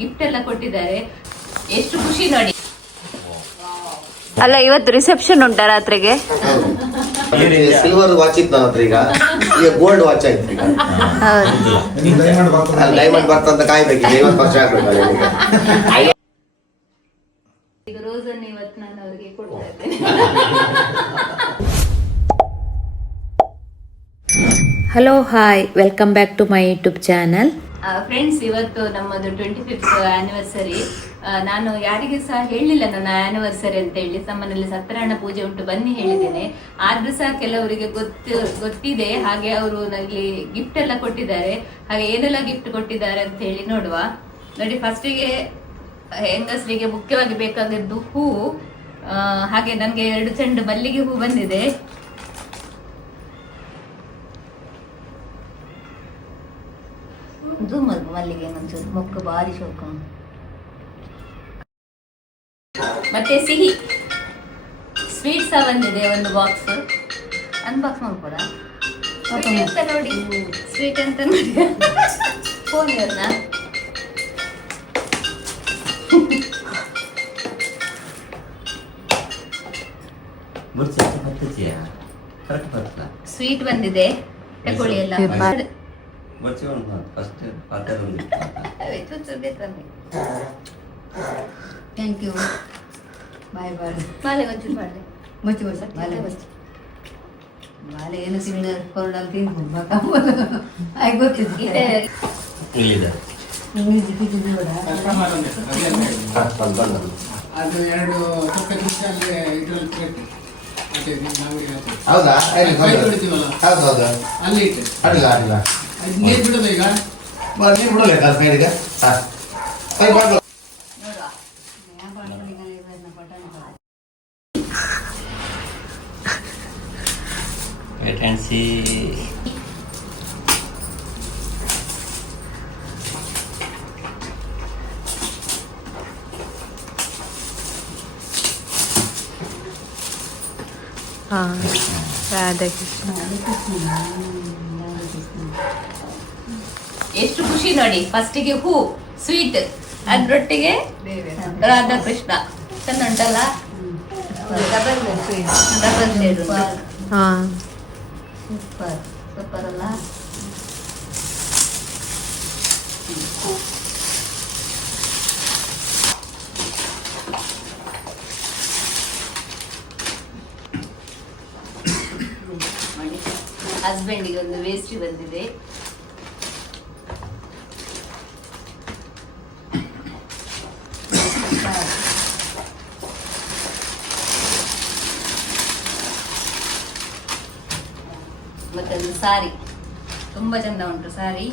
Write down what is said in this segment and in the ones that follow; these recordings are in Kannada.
ಗಿಫ್ಟ್ ಎಲ್ಲ ಕೊಟ್ಟಿದ್ದಾರೆ. ಎಷ್ಟು ಖುಷಿ ನೋಡಿ. ಅಲ್ಲ, ಇವತ್ತು ರಿಸೆಪ್ಷನ್ ಉಂಟಾ ರಾತ್ರಿಗೆ? ಸಿಲ್ವರ್ ವಾಚ್ ಇತ್ತು ನನ್ನ ಹತ್ರ, ಈಗ ಗೋಲ್ಡ್ ವಾಚ್ ಆಯ್ತು. ಈಗ ಡೈಮಂಡ್ ಬರ್ತಂತ ಕಾಯ್ಬೇಕು, 50 ವರ್ಷ ಆಗ್ಬೇಕು. ಈಗ ರೋಸ್ ಅನ್ನು ಇವತ್ತು ನಾನು ಅವರಿಗೆ ಕೊಡ್ತಾ ಇದ್ದೇನೆ. Hello, hi, welcome back to my YouTube channel. Friends, ಇವತ್ತು ನಮ್ಮದು 25th ಆನಿವರ್ಸರಿ. ನಾನು ಯಾರಿಗೆ ಸಹ ಹೇಳಿಲ್ಲ ನನ್ನ ಆನಿವರ್ಸರಿ ಅಂತ ಹೇಳಿ. ನಮ್ಮನೇಲಿ ಸತ್ಯನಾರಾಯಣ ಪೂಜೆ ಉಂಟು, ಬನ್ನಿ ಹೇಳಿದ್ದೇನೆ. ಆದ್ರೂ ಸಹ ಕೆಲವರಿಗೆ ಗೊತ್ತಿದೆ. ಹಾಗೆ ಅವರು ನನಗೆ ಗಿಫ್ಟ್ ಎಲ್ಲ ಕೊಟ್ಟಿದ್ದಾರೆ. ಹಾಗೆ ಏನೆಲ್ಲ ಗಿಫ್ಟ್ ಕೊಟ್ಟಿದ್ದಾರೆ ಅಂತ ಹೇಳಿ ನೋಡುವ. ನೋಡಿ, ಫಸ್ಟಿಗೆ ಹೆಂಗಸರಿಗೆ ಮುಖ್ಯವಾಗಿ ಬೇಕಾದದ್ದು ಹೂ. ಹಾಗೆ ನನಗೆ 2 ಚೆಂಡು ಮಲ್ಲಿಗೆ ಹೂ ಬಂದಿದೆ. ಮಲ್ಲಿಗೆ ಮಂಚೂರು ಮೊಕ್ಕ ಬಾರಿ ಶೋಕ. ಮತ್ತೆ ಸಿಹಿ ಸ್ವೀಟ್ ಸಹ ಬಂದಿದೆ, ಒಂದು ಬಾಕ್ಸ್. ಅನ್ಬಾಕ್ಸ್ ಮಾಡ್ಬೋದ ಅಂತ ನೋಡಿ. ಸ್ವೀಟ್ ಅಂತ ನೋಡಿ. ಫೋನ್ ಇವ್ರನ್ನ ಸ್ವೀಟ್ ಬಂದಿದೆ, ತಗೊಳ್ಳಿ ಎಲ್ಲ. Thank you. Bye bye. ಮಾಲೆ ಒಂಚೂರು ಮಾಡಲಿ. ಮುಚ್ಚಿ ಬಾಳೆ ಏನು ತಿಂದ ಕೊರಡಲ್ಲಿ ತಿನ್ಕೊಂಡು ಆಯ್ತು, ಗೊತ್ತಿದೆ. ಅದು 2 ಸ್ವಲ್ಪ ನಿಮಿಷ ಅಲ್ಲೇ ಇದ್ರಲ್ಲಿ ಹೌದಾ? ಅಲ್ಲಿ ಇಟ್ಟೆ. ಅಡಿಲ್ಲ ನೀರು ಬಿಡೋದು ಈಗ. ನೀರು ಬಿಡಬೇಕಾ ಸೈಡ್ಗೆ? Wait and see. ರಾಧಾಕೃಷ್ಣ. ಎಷ್ಟು ಖುಷಿ ನೋಡಿ. ಫಸ್ಟಿಗೆ ಹೂ, ಸ್ವೀಟ್, ಅದ್ರೊಟ್ಟಿಗೆ ರಾಧಾಕೃಷ್ಣ. ಚೆಂದ ಉಂಟಲ್ಲ? ಡಬಲ್ ಶೇಡ್ ಉಂಟು. ಸೂಪರ್ ಸೂಪರ್ ಅಲ್ಲ? ಹಸ್ಬೆಂಡಿಗೆ ಒಂದು ವೇಸ್ಟ್ ಬಂದಿದೆ. ಮತ್ತೊಂದು ಸಾರಿ, ತುಂಬಾ ಚಂದ ಉಂಟು ಸಾರಿ.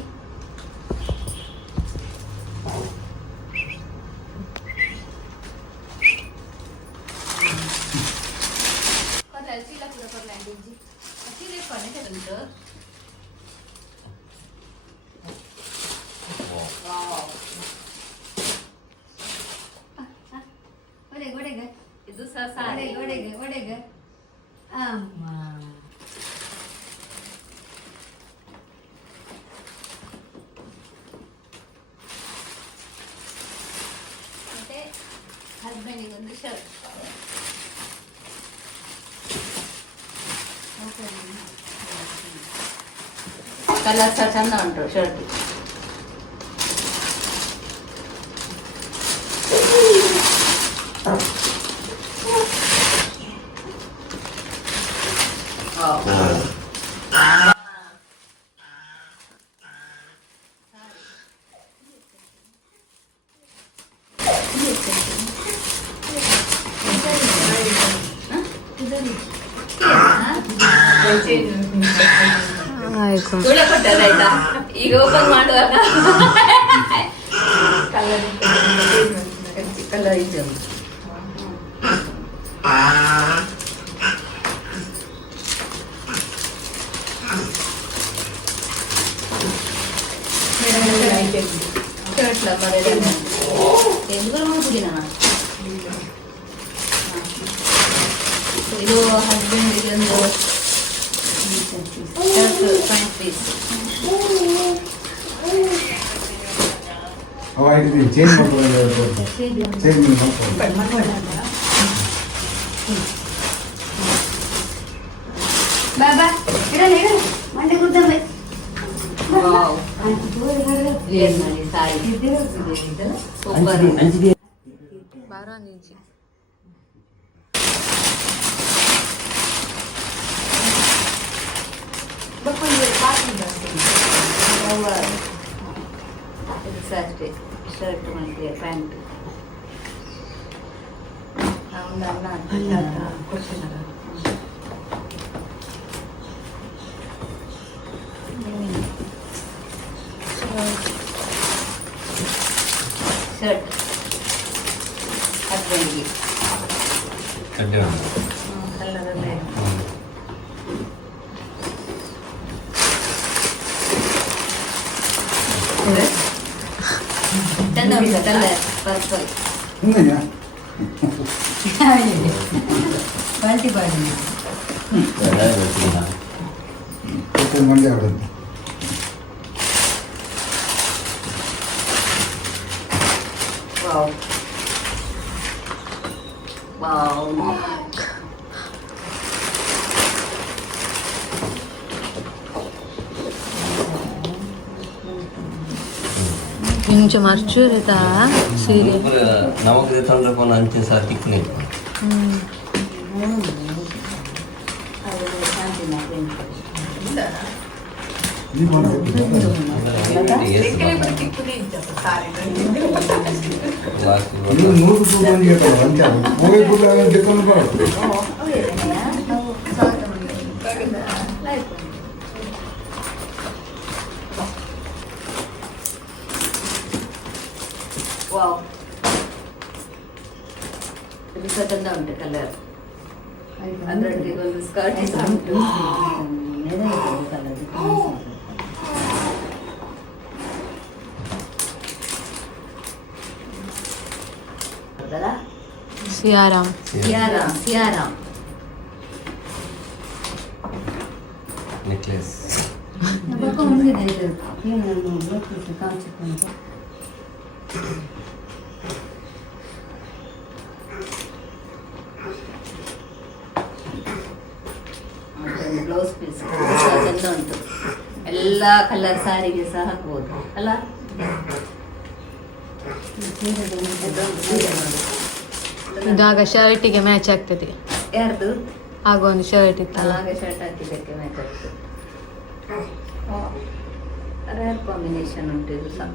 ಇದು ಸಹ ಸಾರಿ. ಒಡೆಗೆ ಅಮ್ಮ. ಮತ್ತೆ ಹಸ್ಬೆಂಡಿಗೆ ಒಂದು ಶರ್ಟ್. ಕಲರ್ ಸಹ ಚಂದ ಉಂಟು ಶರ್ಟ್. ಕೊಟ್ಟದಾಯ್ತಾ? ಈಗ ಓಪನ್ ಮಾಡುವಾಗ ಕಲರ್ ಇದೆ. ಶರ್ಟ್ಲ ಬರೋದು ಎಂದ್ರು ಮಾಡ್ಬಿಡಿನ. ಇದು ಹಸ್ಬೆಂಡಿಗೆ ಒಂದು ಶರ್ಟ್, ಪ್ಯಾಂಟ್ ಪೀಸ್. ಅವ ಹಿಡಿದೀನಿ ಚೇಂಜ್ ಮಾಡ್ಕೊಂಡು ಚೇಂಜ್ ಮಾಡ್ಕೊಂಡು ಬಾಬಾ ಇಡಲ್ಲ ಇಡಲ್ಲ ಮಂಡೆ ಗುದ್ದವೆ ಏನ್ ಮಾಡಿ ಸಾರಿ ಸೂಪರ್ ಅಷ್ಟೇ ಶರ್ಟ್ ಮತ್ತೆ ಪ್ಯಾಂಟ್ ಶರ್ಟ್ ಹಸ್ಬೆಂಡ್ಗೆ ಕಡ್ಡೆ ಉಂಟು. ಕಲ್ಲರಲ್ಲೇ ಚಂದ ಉಂಟು ಕಲರ್ ಪರ್ಪಲ್ ಹಿಂಗಯ್ಯ ಕ್ವಾಲಿಟಿ ಬಾಡಿ ಒಳ್ಳೆ ಗೊತ್ತಿಲ್ಲ. ಮಂಡ್ಯ ಹೊಡೆದು ವಾವ್ ವಾವ್ కొంచెం మర్చిపోతా సీరియల్ ನಮಗೆ ತಂದ್ರೆ ಅಂಚಿನ ಸಹ ತಿಕ್ಕನೆ ನೀವು 100 ರೂಪಾಯಿ ಮಂದಿ ಹೇಳ್ತಾರೆ ಅಂಚ ಹೋಗಿ ಕೂಡ ತೆಕ್ಕೊಂಡು ಬರೋದು ವಾವ್ ಇದು ಸಹ ಚಂದ ಉಂಟು ಕಲರ್ ಅದರಲ್ಲಿ ಒಂದು ಸ್ಕರ್ಟ್ ಸಹ ಉಂಟು ಹೌದಲ್ಲ? సియారాం ಸಿಯಾರಾಮ್ ನೆಕ್ಲೆಸ್ ಪಕ್ಕ ಮುಗಿದ ಇದು ಏನು ಗೊತ್ತಿತ್ತು ಕಾಣಿಸ್ಕೊಂಡು ಬ್ಲೌಸ್ ಪೀಸ್ ಚಂದ ಉಂಟು ಎಲ್ಲ ಕಲರ್ ಸಾರಿಗೆ ಸಹ ಹಾಕ್ಬೋದು ಅಲ್ಲ ಇದಾಗ ಶರ್ಟಿಗೆ ಮ್ಯಾಚ್ ಆಗ್ತದೆ ಯಾರ್ದು ಆಗ ಒಂದು ಶರ್ಟ್ ಇತ್ತಲ್ಲ ಹಾಗೆ ಶರ್ಟ್ ಹಾಕಿದ್ದಕ್ಕೆ ಮ್ಯಾಚ್ ಆಗ್ತದೆ ರೇರ್ ಕಾಂಬಿನೇಷನ್ ಉಂಟು ಇದು ಸಹ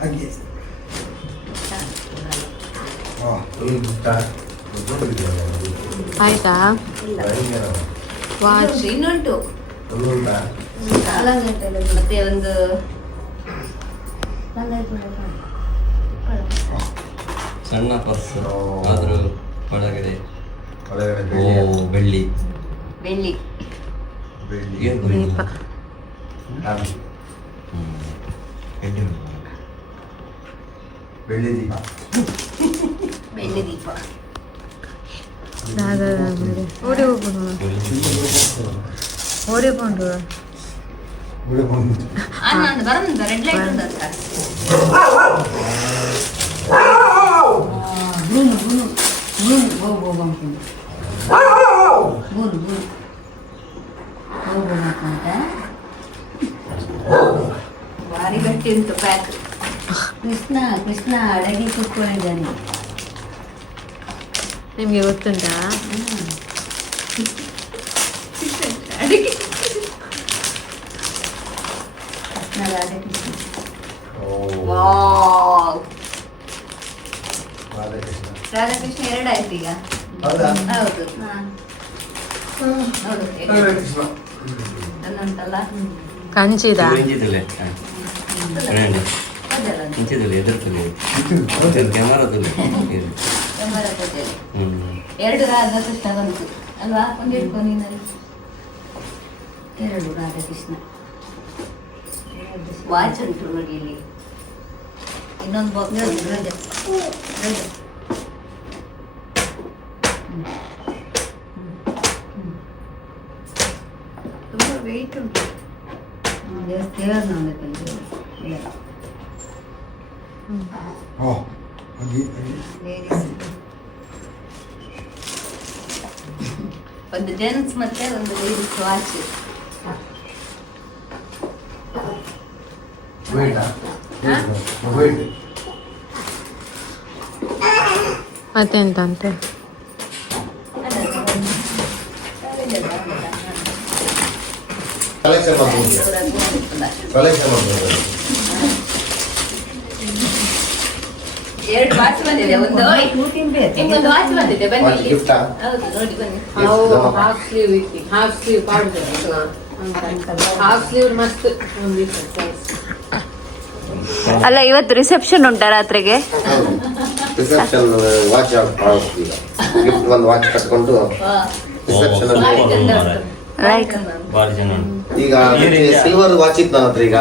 ಹಾಗೆ ಆಯ್ತಾ ವಾಚ್ ಇನ್ನುಂಟು ಮತ್ತೆ ಒಂದು ಸಣ್ಣ ಪರ್ಸ್ ಆದ್ರೂ ಒಳಗಡೆ ಓ ಬೆಳ್ಳಿ ಬೆಳ್ಳಿ ಏನು ಬೆಳ್ಳಿ? ದೀಪ ಬೆಳ್ಳಿ ಉಂಟು. ಬೆಳ್ಳಿ ದೀಪ ಬೆಳ್ಳಿ ದೀಪ ಓಡಿ ಹೋಗೋಣ ಓಡಿ ಹೋಗೋಣ ನಾನು ಬರೋದು ರೆಡ್ ಲೈಟ್ ಉಂಟು ಸರ್ ಬೂನು ಬೂನು ಬೂನು ಹೋಗು ಅಂತೀನಿ ಬೂನು ಬೂನು ಹೋಗು ಅಂತ ಭಾರಿ ಗಟ್ಟಿ ಉಂಟು ಪ್ಯಾಕ್ ಕೃಷ್ಣ ಅಡಗಿ ಕೂತ್ಕೊಂಡಿದ್ದಾನೆ ನಿಮಗೆ ಗೊತ್ತುಂಟಾ ಅಡಿಗೆ ಕೃಷ್ಣ ಅಡಗಿ ವಾವ್ ರಾಧಾಕೃಷ್ಣ ರಾಧಾಕೃಷ್ಣ ಎರಡಾಯ್ತು ಈಗ ಹೌದಾ ಹೌದು ನೋಡು ರಾಧಾಕೃಷ್ಣ ಅನ್ನಂತಲ್ಲ ಕಂಚಿದ ಇಂಚಿದಲ್ಲೇ ಫ್ರೆಂಡ್ ಅದಲ್ಲ ಇಂಚಿದಲ್ಲಿ ಎದುರ್ತದೆ ಕ್ಯಾಮರಾದಲ್ಲಿ ಬೆಂಬಲ ಪೂಜೆಯಲ್ಲಿ ಹ್ಞೂ ಎರಡು ರಾಧಾಕೃಷ್ಣ ಬಂತು ಅಲ್ವಾ ಒಂದು ಇಟ್ಕೊ ನೀನಲ್ಲಿ ಎರಡು ರಾಧಾಕೃಷ್ಣ ವಾಚ್ ಉಂಟು ನೋಡಿ ಇಲ್ಲಿ ಇನ್ನೊಂದು ಬಾಕ್ಸ್ ವೆಯ್ಟ್ ಉಂಟು ದೇವರ ನೋಡಬೇಕಂದ್ರೆ ಹಾ ಲೇಡೀಸ್ ಒಂದು ಜೆಂಟ್ಸ್ ಮತ್ತೆ ಒಂದು ಲೇಡೀಸ್ ವಾಚ್. ಅದೆಂತ ಅಂತೆ ಕಲೆಕ್ಷನ್ ಮಾಡ್ಬೋದು, ಕಲೆಕ್ಷನ್ ಮಾಡ್ಬೋದು. ಎರಡು ವಾಚ್ ಬಂದಿದೆ, ಒಂದು ನಿಮ್ಗೊಂದು ವಾಚ್ ಬಂದಿದೆ, ಬನ್ನಿ ವಾಚ್ ಇಲ್ಲಿ. ಗಿಫ್ಟಾ? ಹೌದು, ನೋಡಿ ಬನ್ನಿ. ಹಾಫ್ ಸ್ಲೀವ್ ಇತ್ತು, ಹಾಫ್ ಸ್ಲೀವ್ ಹಾಫ್ ಸ್ಲೀವ್ ಮಸ್ತ್ ಅಲ್ಲ ಇವತ್ತು ರಿಸೆಪ್ಷನ್ ಉಂಟಾ ರಾತ್ರಿಗೆ? ರಿಸೆಪ್ಷನ್ ವಾಚ್ ಮಾಡ್ತೀವಿ ಈಗ. ಗಿಫ್ಟ್ ಒಂದು ವಾಚ್ ಕಟ್ಕೊಂಡು ರಿಸೆಪ್ಷನ್ ಅಲ್ಲಿ ರೈಟ್. ಭಾಳ ಜನ ಉಂಟು. ಈಗ ಸಿಲ್ವರ್ ವಾಚ್ ಇತ್ತು ನನ್ನ ಹತ್ರ, ಈಗ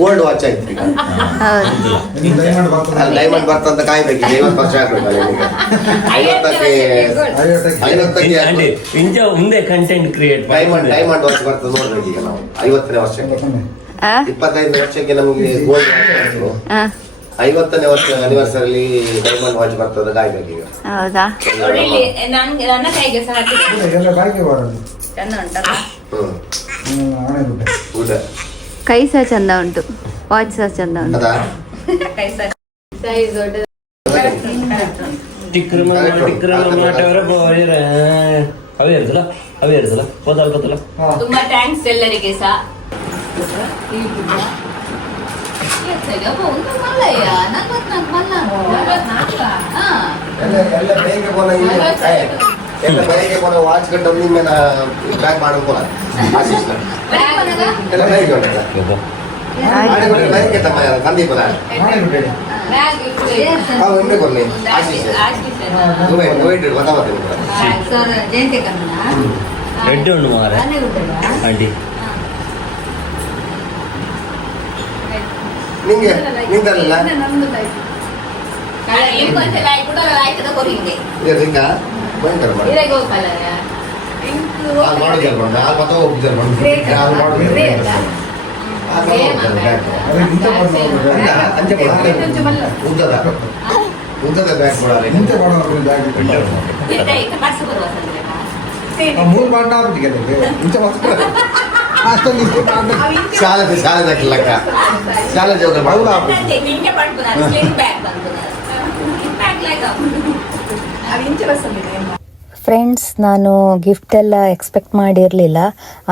ಗೋಲ್ಡ್ ವಾಚ್ ಆಯ್ತು. ಈಗ ಡೈಮಂಡ್ ಬರ್ತಂತ ಕಾಯ್ಬೇಕು, 50 ವರ್ಷ ಆಗ್ಬೇಕಲ್ಲ ಈಗ. 50ಕ್ಕೆ ಆಂಟಿ, ಇಂಜ ಮುಂದೆ ಕಂಟೆಂಟ್ ಕ್ರಿಯೇಟ್ ಡೈಮಂಡ್ ವಾಚ್ ಬರ್ತದೆ ನೋಡ್ಬೇಕು ಈಗ ನಾವು. 50ನೇ ವರ್ಷಕ್ಕೆ 25ನೇ ವರ್ಷಕ್ಕೆ ನಮಗೆ ಗೋಲ್ಡ್ ವಾಚ್, 50ನೇ ವರ್ಷ ಅನಿವರ್ಸರಿ ಡೈಮಂಡ್ ವಾಚ್ ಬರ್ತದೆ ಕಾಯ್ಬೇಕು ಈಗ. ಹೌದಾ? ನೋಡಿ ಇಲ್ಲಿ, ನನ್ನ ಕೈಗೆ ಸಹ ಹಾಕಿದೆ. ಎಲ್ಲ ಬಾಯಿಗೆ ಬರೋದು. ಚೆಂದ ಉಂಟಲ್ಲ? ಹಣೆ ದುಡ್ಡು ಊಟ ಕೈ ಸಹ ಚಂದ ಉಂಟು, ವಾಚ್ ಸಹ ಚಂದ ಉಂಟು. ಅದಾ ಕೈ ಸಹ ಸೈಜ್ ದೊಡ್ಡದು. ಅವೇ ಇರ್ತಲ್ಲ ಹೋದಲ್ಲ ತುಂಬಾ ಥ್ಯಾಂಕ್ಸ್ ಎಲ್ಲರಿಗೆ ಸಹ. ಒಂದು ಮಲ್ಲಯ್ಯ, 44 ಮಲ್ಲ. 44? ಹಾ. ಎಲ್ಲ ಬೆಳಿಗ್ಗೆ ಬೋನ ಎಲ್ಲ ಬೆಳಿಗ್ಗೆ ಬೋನ ವಾಚ್ ಕಟ್ಟು ನಿಮ್ಮ ಬ್ಯಾಗ್ ಮಾಡ್ಬೋದ ಎಲ್ಲ ಬೆಳಿಗ್ಗೆ ಉಂಟಲ್ಲ ಬೆಳಿಗ್ಗೆ ತಮ್ಮ ಸಂದೀಪ ಬ್ಯಾಗ್ ಇಟ್ಕೊಳ್ಳಿ. ಇನ್ನೂ ಕೊಡ್ಲಿ ಆಶೀಶ್ ಗೋಯ್ಟ್ ಗೊತ್ತಾಗ್ತದೆ ಸರ್ ಜಯಂತಿ ಕನ್ನಡ ರೆಡ್ ಉಂಟು ಮಾರ ನಾನೇ ಉಂಟಲ್ಲ ಆಂಟಿ. ನಿಂಗೆ ನಿಂತಲ್ಲ ಇಂಕೊಂದ್ಸಲ ಕೂಡ ಆಯ್ತದ ಕೊರಿಂಗೆ. ಈಗ ಭಯಂಕರ ಮಾಡಿ ಇರಾಗ ಹೋಗಲ್ಲ. ಅದು ಮಾಡೋದು ಬಂದ ಅದು ಮತ್ತೆ ಹೋಗ್ತಾರೆ ಬಂದು ಅದು ಮಾಡೋದು ಉದ್ದದ ಬ್ಯಾಗ್ ಕೊಡೋದು ಮುಂಚೆ ಮಾಡೋದು ಬ್ಯಾಗ್ ಮೂರು ಬಾಟ ಆಗ್ಬಿಟ್ಟಿಗೆ ಮುಂಚೆ ಅಷ್ಟೊಂದು ಶಾಲೆ ಹಾಕಿಲ್ಲಕ್ಕ ಶಾಲೆ ಜೋಗ ಮೌಲ ನಿಂಗೆ ಫ್ರೆಂಡ್ಸ್, ನಾನು ಗಿಫ್ಟ್ ಎಲ್ಲ ಎಕ್ಸ್ಪೆಕ್ಟ್ ಮಾಡಿರಲಿಲ್ಲ,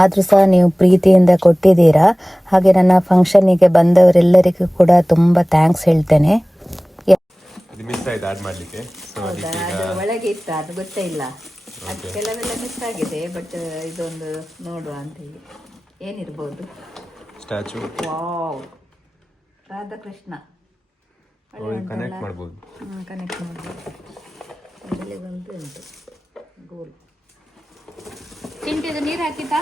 ಆದರೂ ಸಹ ನೀವು ಪ್ರೀತಿಯಿಂದ ಕೊಟ್ಟಿದ್ದೀರಾ. ಹಾಗೆ ನನ್ನ ಫಂಕ್ಷನಿಗೆ ಬಂದವರೆಲ್ಲರಿಗೂ ಕೂಡ ತುಂಬ ಥ್ಯಾಂಕ್ಸ್ ಹೇಳ್ತೇನೆ. ಮಿಸ್ ಆಯ್ತು ಆಡ್ ಮಾಡ್ಲಿಕ್ಕೆ. ಒಳಗೆ ಇತ್ತು, ಅದು ಗೊತ್ತೇ ಇಲ್ಲ. ಅದು ಕೆಲವೆಲ್ಲ ಮಿಸ್ ಆಗಿದೆ, ಬಟ್ ಇದೊಂದು ನೋಡುವ ಅಂತ ಹೇಳಿ. ಏನಿರ್ಬೋದು? ಸ್ಟ್ಯಾಚು ವಾವ್, ರಾಧಾಕೃಷ್ಣ ಕನೆಕ್ಟ್ ಮಾಡ್ಬೋದು. ಕನೆಕ್ಟ್ ಮಾಡ್ಬೋದು. ಅದರಲ್ಲಿ ಒಂದು ಉಂಟು ಗೋಲ್. ಚಿಂಟಿದು ನೀರು ಹಾಕಿತಾ?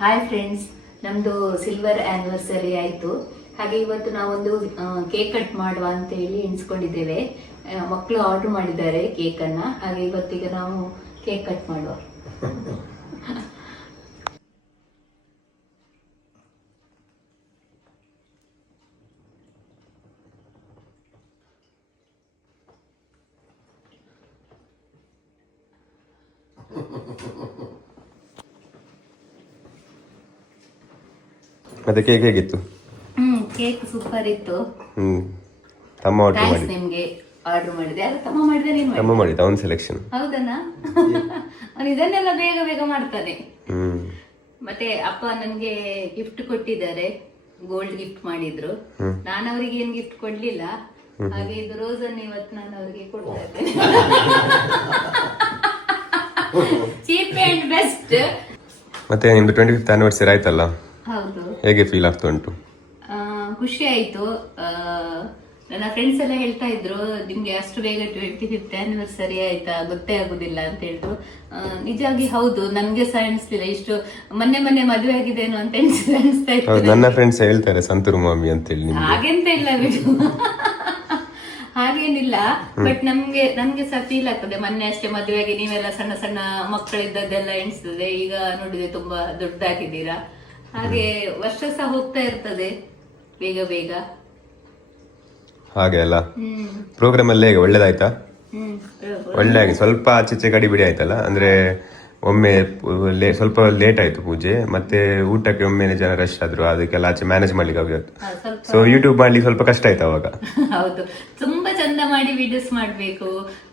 ಹಾಯ್ ಫ್ರೆಂಡ್ಸ್, ನಮ್ಮದು ಸಿಲ್ವರ್ ಆ್ಯನಿವರ್ಸರಿ ಆಯಿತು. ಹಾಗೆ ಇವತ್ತು ನಾವೊಂದು ಕೇಕ್ ಕಟ್ ಮಾಡುವ ಅಂತ ಹೇಳಿ ಎಣಿಸ್ಕೊಂಡಿದ್ದೇವೆ. ಮಕ್ಕಳು ಆರ್ಡರ್ ಮಾಡಿದ್ದಾರೆ ಕೇಕನ್ನು. ಹಾಗೆ ಇವತ್ತೀಗ ನಾವು ಕೇಕ್ ಕಟ್ ಮಾಡುವ. ಮತ್ತೆ ಕೇಕ್ ಹೇಗಿತ್ತು? ಕೇಕ್ ಸೂಪರ್ ಇತ್ತು. ತಮ್ಮ ಆರ್ಡರ್ ಮಾಡಿ ನಿಮ್ಗೆ ಆರ್ಡರ್ ಮಾಡಿದೆ. ಅದು ತಮ್ಮ ಮಾಡಿದೆ, ನೀನು ತಮ್ಮ ಮಾಡಿದ ಅವನ್ ಸೆಲೆಕ್ಷನ್. ಹೌದನಾ? ಅವನು ಇದನ್ನೆಲ್ಲ ಬೇಗ ಬೇಗ ಮಾಡ್ತಾನೆ. ಮತ್ತೆ ಅಪ್ಪ ನನ್ಗೆ ಗಿಫ್ಟ್ ಕೊಟ್ಟಿದ್ದಾರೆ, ಗೋಲ್ಡ್ ಗಿಫ್ಟ್ ಮಾಡಿದ್ರು. ನಾನು ಅವರಿಗೆ ಏನ್ ಗಿಫ್ಟ್ ಕೊಡ್ಲಿಲ್ಲ. ಹಾಗೆ ಇದು ರೋಸ್ ಅನ್ನು ಇವತ್ತು ನಾನು ಅವರಿಗೆ ಕೊಡ್ತಾ ಇದ್ದೇನೆ. Cheap and best. ಮತ್ತೆ ನಿಮ್ದು 25th ಆನಿವರ್ಸರಿ ಆಯ್ತಲ್ಲ, ಹೌದು. ಹೇಗೆ ಫೀಲ್ ಆಗ್ತಾ ಉಂಟು? ಖುಷಿ ಆಯ್ತು. ನನ್ನ ಫ್ರೆಂಡ್ಸ್ ಎಲ್ಲ ಹೇಳ್ತಾ ಇದ್ರು, ನಿಮ್ಗೆ ಅಷ್ಟು ಬೇಗ 25th ಆನಿವರ್ಸರಿ ಆಯ್ತಾ, ಗೊತ್ತೇ ಆಗುದಿಲ್ಲ ಅಂತ ಹೇಳಿದ್ರು. ನಿಜವಾಗಿ ಹೌದು, ನನ್ಗೆ ಸಹ ಅನಿಸ್ಲಿಲ್ಲ ಇಷ್ಟು ಮೊನ್ನೆ ಮದುವೆ ಆಗಿದ್ದೇನೋ ಅಂತ ಅನಿಸ್ತಾ ಇತ್ತು. ನನ್ನ ಫ್ರೆಂಡ್ಸ್ ಹೇಳ್ತಾರೆ ಸಂತೂರು ಮಾಮಿ ಅಂತ ಹೇಳಿ. ಹಾಗೆಂತ ಇಲ್ಲ ಬಿಡು. ಹಾಗೇನಿಲ್ಲ, ಬಟ್ ನಮ್ಗೆ ಸಹ ಫೀಲ್ ಆಗ್ತದೆ. ಮೊನ್ನೆ ಅಷ್ಟೇ ಮದುವೆಗೆ ನೀವೆಲ್ಲ ಸಣ್ಣ ಸಣ್ಣ ಮಕ್ಕಳಿದ್ದದ್ದೆಲ್ಲ ಎಣಿಸ್ತದೆ. ಈಗ ನೋಡಿದ್ರೆ ತುಂಬಾ ದೊಡ್ಡದಾಗಿದ್ದೀರಾ. ಹಾಗೆ ವರ್ಷ ಸಹ ಹೋಗ್ತಾ ಇರ್ತದೆ ಬೇಗ ಬೇಗ. ಹಾಗೆ ಅಲ್ಲ. ಹ್ಮ್ ಪ್ರೋಗ್ರಾಮ್ ಎಲ್ಲ ಹೇಗೆ ಒಳ್ಳೇದಾಯ್ತಾ? ಹ್ಮ್ ಒಳ್ಳೆ ಆಗಿ ಸ್ವಲ್ಪ ಆಚೆ ಗಡಿಬಿಡಿ ಆಯ್ತಲ್ಲ, ಅಂದ್ರೆ ಒಮ್ಮೆ ಸ್ವಲ್ಪ ಲೇಟ್ ಆಯ್ತು ಪೂಜೆ, ಮತ್ತೆ ಊಟಕ್ಕೆ ಒಮ್ಮೆ ಜನ ರಶ್ ಆದ್ರು, ಅದಕ್ಕೆಲ್ಲ ಆಚೆ ಮ್ಯಾನೇಜ್ ಮಾಡ್ಲಿಕ್ಕೆ ಆಗಿತ್ತು. ಸೊ ಯೂಟ್ಯೂಬ್ ಮಾಡ್ಲಿಕ್ಕೆ ಸ್ವಲ್ಪ ಕಷ್ಟ ಆಯ್ತು ಅವಾಗ. ಹೌದು, ತುಂಬಾ ಚಂದ ಮಾಡಿ ವಿಡಿಯೋಸ್ ಮಾಡ್ಬೇಕು,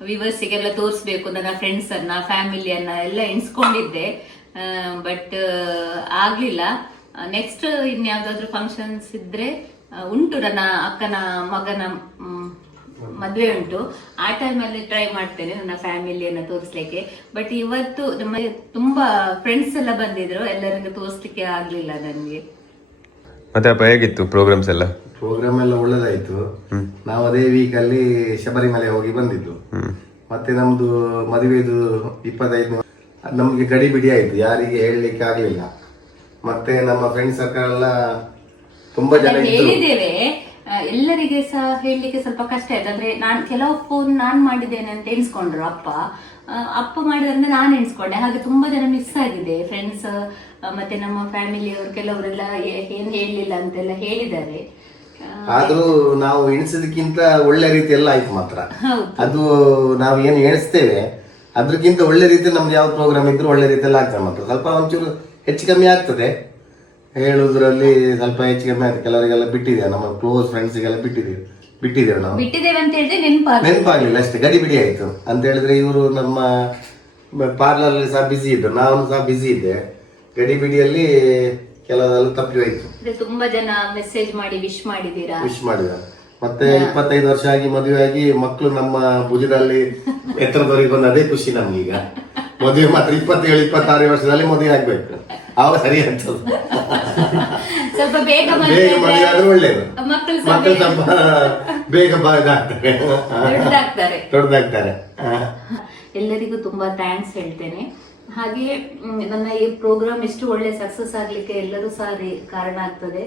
ವ್ಯೂವರ್ಸಿಗೆಲ್ಲ ತೋರಿಸ್ಬೇಕು, ನನ್ನ ಫ್ರೆಂಡ್ಸ್ ಅನ್ನ ಫ್ಯಾಮಿಲಿಯನ್ನ ಎಲ್ಲ ಎಣಿಸ್ಕೊಂಡಿದ್ದೆ. ಬಟ್ ಆಗ್ಲಿಲ್ಲ. ನೆಕ್ಸ್ಟ್ ಇನ್ಯಾವ್ದಾದ್ರು ಫಂಕ್ಷನ್ಸ್ ಇದ್ರೆ ಉಂಟು, ನನ್ನ ಅಕ್ಕನ ಮಗನ ಮದ್ವೆ ಉಂಟು, ಆ ಟೈಮಲ್ಲಿ ಟ್ರೈ ಮಾಡ್ತೇನೆ ನನ್ನ ಫ್ಯಾಮಿಲಿಯನ್ನ ತೋರಿಸ್ಲಿಕ್ಕೆ. ಬಟ್ ಇವತ್ತು ನಮಗೆ ತುಂಬಾ ಫ್ರೆಂಡ್ಸ್ ಎಲ್ಲ ಬಂದಿದ್ರು, ಎಲ್ಲರಿಗೂ ತೋರಿಸ್ಲಿಕ್ಕೆ ಆಗ್ಲಿಲ್ಲ ನನ್ಗೆ. ಮತ್ತೆ ಅಪ್ಪ ಹೇಗಿತ್ತು ಪ್ರೋಗ್ರಾಮ್ಸ್ ಎಲ್ಲ? ಪ್ರೋಗ್ರಾಮ್ ಎಲ್ಲ ಒಳ್ಳೇದಾಯ್ತು. ನಾವು ಅದೇ ವೀಕ್ ಅಲ್ಲಿ ಶಬರಿಮಲೆ ಹೋಗಿ ಬಂದಿದ್ದು. ಮತ್ತೆ ನಮ್ದು ಮದುವೆದು 25 ನಮ್ಗೆ ಗಡಿಬಿಡಿ ಆಯ್ತು, ಯಾರಿಗೆ ಹೇಳಲಿಕ್ಕೆ ಆಗ್ಲಿಲ್ಲ. ಮತ್ತೆ ನಮ್ಮ ಫ್ರೆಂಡ್ ಸರ್ಕಲ್ ಎಲ್ಲ ತುಂಬಾ ಜನ ಇದ್ರು. ಹೇಳಿದ್ದೇವೆ, ಎಲ್ಲರಿಗೆ ಸಹ ಹೇಳಲಿಕ್ಕೆ ಸ್ವಲ್ಪ ಕಷ್ಟ ಆಯ್ತು. ಅಂದ್ರೆ ಕೆಲವು ಫೋನ್ ನಾನ್ ಮಾಡಿದ್ದೇನೆ ಅಂತ ಎಣಿಸ್ಕೊಂಡ್ರು ಅಪ್ಪ ಮಾಡಿದ್ರೆ ನಾನು ಎಣಿಸ್ಕೊಂಡೆ. ಹಾಗೆ ತುಂಬಾ ಜನ ಮಿಸ್ ಆಗಿದೆ, ಫ್ರೆಂಡ್ಸ್ ಮತ್ತೆ ನಮ್ಮ ಫ್ಯಾಮಿಲಿಯವರು ಕೆಲವರೆಲ್ಲ ಏನ್ ಹೇಳಲಿಲ್ಲ ಅಂತೆಲ್ಲ ಹೇಳಿದ್ದಾರೆ. ಆದ್ರೂ ನಾವು ಎಣಿಸೋದಕ್ಕಿಂತ ಒಳ್ಳೆ ರೀತಿಯೆಲ್ಲ ಆಯ್ತು ಮಾತ್ರ. ಅದು ನಾವು ಏನು ಎಣಿಸ್ತೇವೆ ಅದ್ರಕ್ಕಿಂತ ಒಳ್ಳೆ ರೀತಿ ನಮ್ದು ಯಾವ ಪ್ರೋಗ್ರಾಮ್ ಇದ್ರು ಒಳ್ಳೆ ರೀತಿಯಲ್ಲಿ ಆಗ್ತದೆ ಮಾತ್ರ. ಸ್ವಲ್ಪ ಒಂಚೂರು ಹೆಚ್ಚು ಕಮ್ಮಿ ಆಗ್ತದೆ, ಹೇಳುದ್ರಲ್ಲಿ ಸ್ವಲ್ಪ ಹೆಚ್ಚು ಕಮ್ಮಿ ಆಗ್ತದೆ. ಕೆಲವರಿಗೆಲ್ಲ ಬಿಟ್ಟಿದ್ದೇವೆ, ನಮ್ಮ ಕ್ಲೋಸ್ ಫ್ರೆಂಡ್ಸಿಗೆಲ್ಲ ಬಿಟ್ಟಿದ್ದೇವೆ ನಾವು. ಬಿಟ್ಟಿದ್ದೇವೆ ಅಂತ ಹೇಳಿದ್ರೆ ನೆನಪಾಗ್ಲಿಲ್ಲ ಅಷ್ಟೇ, ಗಡಿಬಿಡಿ ಆಯ್ತು ಅಂತ ಹೇಳಿದ್ರೆ. ಇವರು ನಮ್ಮ ಪಾರ್ಲರ್ ಸಹ ಬಿಸಿ ಇದ್ರು, ನಾನು ಸಹ ಬಿಸಿ ಇದ್ದೆ. ಗಡಿಬಿಡಿಯಲ್ಲಿ ಕೆಲವೆಲ್ಲ ತಪ್ಪಿ ಹೋಯ್ತು. ತುಂಬಾ ಜನ ಮೆಸೇಜ್ ಮಾಡಿ ವಿಶ್ ಮಾಡಿದ್ದೀರಾ. ಮತ್ತೆ 25 ವರ್ಷ ಆಗಿ ಮದುವೆ ಆಗಿ ಮಕ್ಕಳು ನಮ್ಮ ಭುಜದಲ್ಲಿ ಎತ್ತರದವರೆಗೆ ಬಂದ ಅದೇ ಖುಷಿ ನಮ್ಗೀಗ. ಮದುವೆ ಮಾತ್ರ 27-26 ವರ್ಷದಲ್ಲಿ ಮದುವೆ ಆಗ್ಬೇಕು, ಅವಾಗ ಸರಿ ಆಗ್ತದೆ. ಸ್ವಲ್ಪ ಬೇಗ ಮದುವೆ ಆದ್ರೆ ಒಳ್ಳೇದು, ಮಕ್ಕಳು ಸ್ವಲ್ಪ ಬೇಗ ದೊಡ್ಡದಾಗ್ತಾರೆ. ಎಲ್ಲರಿಗೂ ತುಂಬಾ ಥ್ಯಾಂಕ್ಸ್ ಹೇಳ್ತೇನೆ. ಹಾಗೆ ನನ್ನ ಈ ಪ್ರೋಗ್ರಾಮ್ ಎಷ್ಟು ಒಳ್ಳೆ ಸಕ್ಸಸ್ ಆಗ್ಲಿಕ್ಕೆ ಎಲ್ಲರೂ ಸಹ ಕಾರಣ ಆಗ್ತದೆ.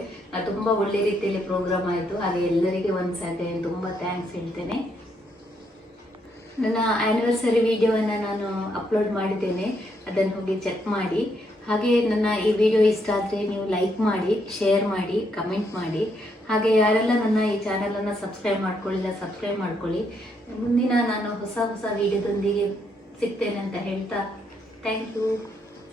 ತುಂಬಾ ಒಳ್ಳೆ ರೀತಿಯಲ್ಲಿ ಪ್ರೋಗ್ರಾಮ್ ಆಯ್ತು. ಹಾಗೆ ಎಲ್ಲರಿಗೆ ಒಂದ್ಸತಿ ತುಂಬಾ ಥ್ಯಾಂಕ್ಸ್ ಹೇಳ್ತೇನೆ. ನನ್ನ ಆನಿವರ್ಸರಿ ವಿಡಿಯೋವನ್ನ ನಾನು ಅಪ್ಲೋಡ್ ಮಾಡಿದ್ದೇನೆ, ಅದನ್ನು ಹೋಗಿ ಚೆಕ್ ಮಾಡಿ. ಹಾಗೆ ನನ್ನ ಈ ವಿಡಿಯೋ ಇಷ್ಟ ಆದರೆ ನೀವು ಲೈಕ್ ಮಾಡಿ, ಶೇರ್ ಮಾಡಿ, ಕಮೆಂಟ್ ಮಾಡಿ. ಹಾಗೆ ಯಾರೆಲ್ಲ ನನ್ನ ಈ ಚಾನಲನ್ನು ಸಬ್ಸ್ಕ್ರೈಬ್ ಮಾಡ್ಕೊಳ್ಳಿಲ್ಲ ಸಬ್ಸ್ಕ್ರೈಬ್ ಮಾಡ್ಕೊಳ್ಳಿ. ಮುಂದಿನ ನಾನು ಹೊಸ ವಿಡಿಯೋದೊಂದಿಗೆ ಸಿಗ್ತೇನೆ ಅಂತ ಹೇಳ್ತಾ ಥ್ಯಾಂಕ್ ಯು.